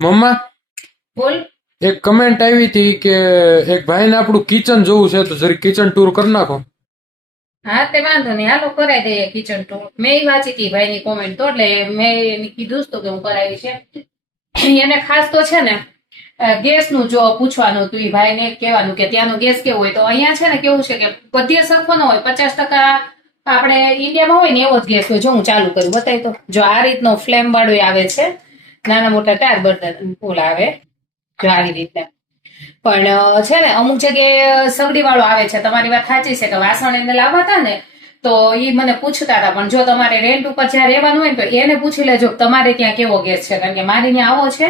મમ્મા બોલ. એક કમેન્ટ આવી હતી કે એક ભાઈને આપણું કિચન જોવું છે તો જરી કિચન ટૂર કરી નાખો. હા તે વાંધો નહીં, હાલો કરાવી દઈએ કિચન ટૂર. મેં વાંચી હતી ભાઈની કોમેન્ટ તો એટલે મેં એને કીધું જ તો કે હું કરાવી છે. એને ખાસ તો છે ને ગેસ નું જો પૂછવાનું હતું, એ ભાઈને કહેવાનું કે ત્યાંનો ગેસ કેવો હોય. તો અહીંયા છે ને કેવું છે કે બધી સરખો ન હોય, 50% આપણે ઇન્ડિયામાં હોય ને એવો જ ગેસ હોય. જો હું ચાલુ કરું બતાવી તો, જો આ રીતનો ફ્લેમ વાળો આવે છે, નાના મોટા 4 બર્તન ફૂલ આવે, જો આવી રીતના. પણ છે ને અમુક જગ્યાએ સગડી વાળો આવે છે. તમારી વાત સાચી છે કે વાસણ એને લાવવા હતા ને તો એ મને પૂછતા હતા. પણ જો તમારે રેન્ટ ઉપર જ્યાં રહેવાનું હોય ને તો એને પૂછી લેજો તમારે ત્યાં કેવો ગેસ છે, કારણ કે મારી ત્યાં આવો છે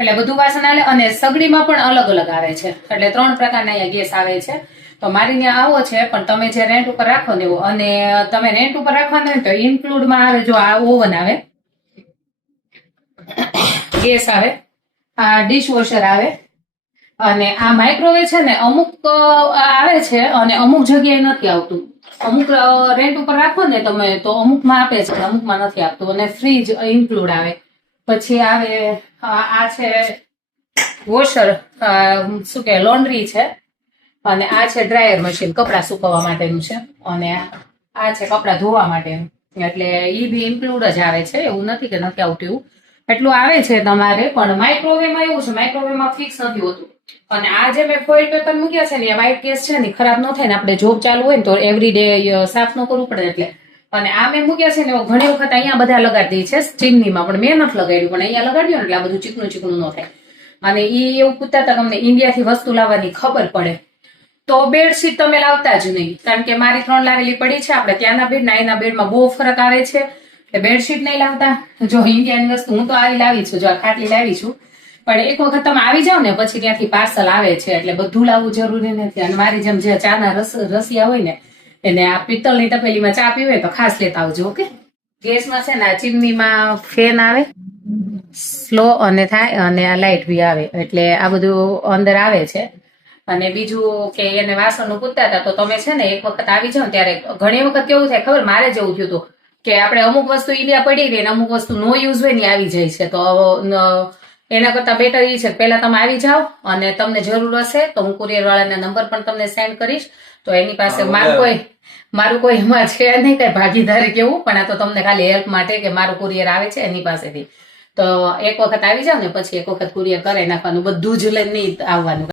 એટલે બધું વાસણ આલે. અને સગડીમાં પણ અલગ અલગ આવે છે, એટલે 3 પ્રકારના અહીંયા ગેસ આવે છે. તો મારી ત્યાં આવો છે, પણ તમે જે રેન્ટ ઉપર રાખો ને એવું, અને તમે રેન્ટ ઉપર રાખવાના હોય તો ઇન્ક્લુડમાં આવે, જો આ ઓવન આવે, ગેસ આવે, આ ડિશવોશર આવે, અને આ માઇક્રોવેવ છે ને અમુક આવે છે અને અમુક જગ્યાએ નથી આવતું. અમુક રેન્ટ ઉપર રાખો ને તમે તો અમુકમાં આપે છે, અમુકમાં નથી આપતું. અને ફ્રીજ ઇન્ક્લુડ આવે. પછી આવે આ છે વોશર, શું કે લોન્ડ્રી છે, અને આ છે ડ્રાયર મશીન, કપડાં સુકવવા માટેનું છે, અને આ છે કપડાં ધોવા માટેનું. એટલે એ બી ઇન્ક્લુડ જ આવે છે, એવું નથી કે નથી આવતું એવું. એટલું આવે છે તમારે. પણ માઇક્રોવેવમાં એવું છે, માઇક્રોવેવમાં ફિક્સ નથી હોતું. અને આ જે મેં ફોઇલ પેપર મૂક્યા છે ને એ વ્હાઇટ ગેસ છે ને ખરાબ ન થાય ને, આપણે જોબ ચાલુ હોય ને તો એવરી ડે સાફ ન કરવું પડે એટલે. અને આ મેં મૂક્યા છે ને ઘણી વખત અહીંયા બધા લગાડી દે છે ચીમનીમાં, પણ મેં નથી લગાડ્યું. પણ અહીંયા લગાડ્યું ને એટલે આ બધું ચીકણું ચીકણું ન થાય. અને એ એવું પૂછતા હતા તમને ઇન્ડિયાથી વસ્તુ લાવવાની ખબર પડે તો બેડશીટ તમે લાવતા જ નહીં, કારણ કે મારી 3 લાવેલી પડી છે. આપણે ત્યાંના બેડ ના એના બેડમાં બહુ ફરક આવે છે, એટલે બેડશીટ નહીં લાવતા. જો ઇન્ડિયાની વસ્તુ હું તો આવી લાવી છું, જો આ ખાટલી લાવી છું. પણ એક વખત તમે આવી જાઓ ને પછી ત્યાંથી પાર્સલ આવે છે, એટલે બધું લાવવું જરૂરી નથી. અને મારી જેમ જે ચાના રસિયા હોય ને એને આ પિત્તળની તપેલીમાં ચા પીવે તો ખાસ લેતા આવજો. ઓકે. ગેસમાં છે ને આ ચીમનીમાં ફેન આવે, સ્લો અને થાય, અને આ લાઇટ બી આવે, એટલે આ બધું અંદર આવે છે. અને બીજું કે એને વાસણનું પૂછતા હતા તો તમે છે ને એક વખત આવી જાઓ ને ત્યારે ઘણી વખત કેવું થાય ખબર, મારે જેવું થયું હતું કે આપણે અમુક વસ્તુ ઇન્ડિયા પડી ગઈ ને અમુક વસ્તુ નો યુઝ હોય ને આવી જાય છે. તો એના કરતા બેટર એ છે પહેલા તમે આવી જાઓ, અને તમને જરૂર હશે તો હું કુરિયર વાળાના નંબર પણ તમને સેન્ડ કરીશ. તો એની પાસે મારું કોઈ એમાં છે નહીં કઈ ભાગીદારી કેવું, પણ આ તો તમને ખાલી હેલ્પ માટે કે મારું કુરિયર આવે છે એની પાસેથી. તો એક વખત આવી જાઓ ને પછી એક વખત કુરિયર કરાવી નાખવાનું, બધું જ લઈને નહીં આવવાનું.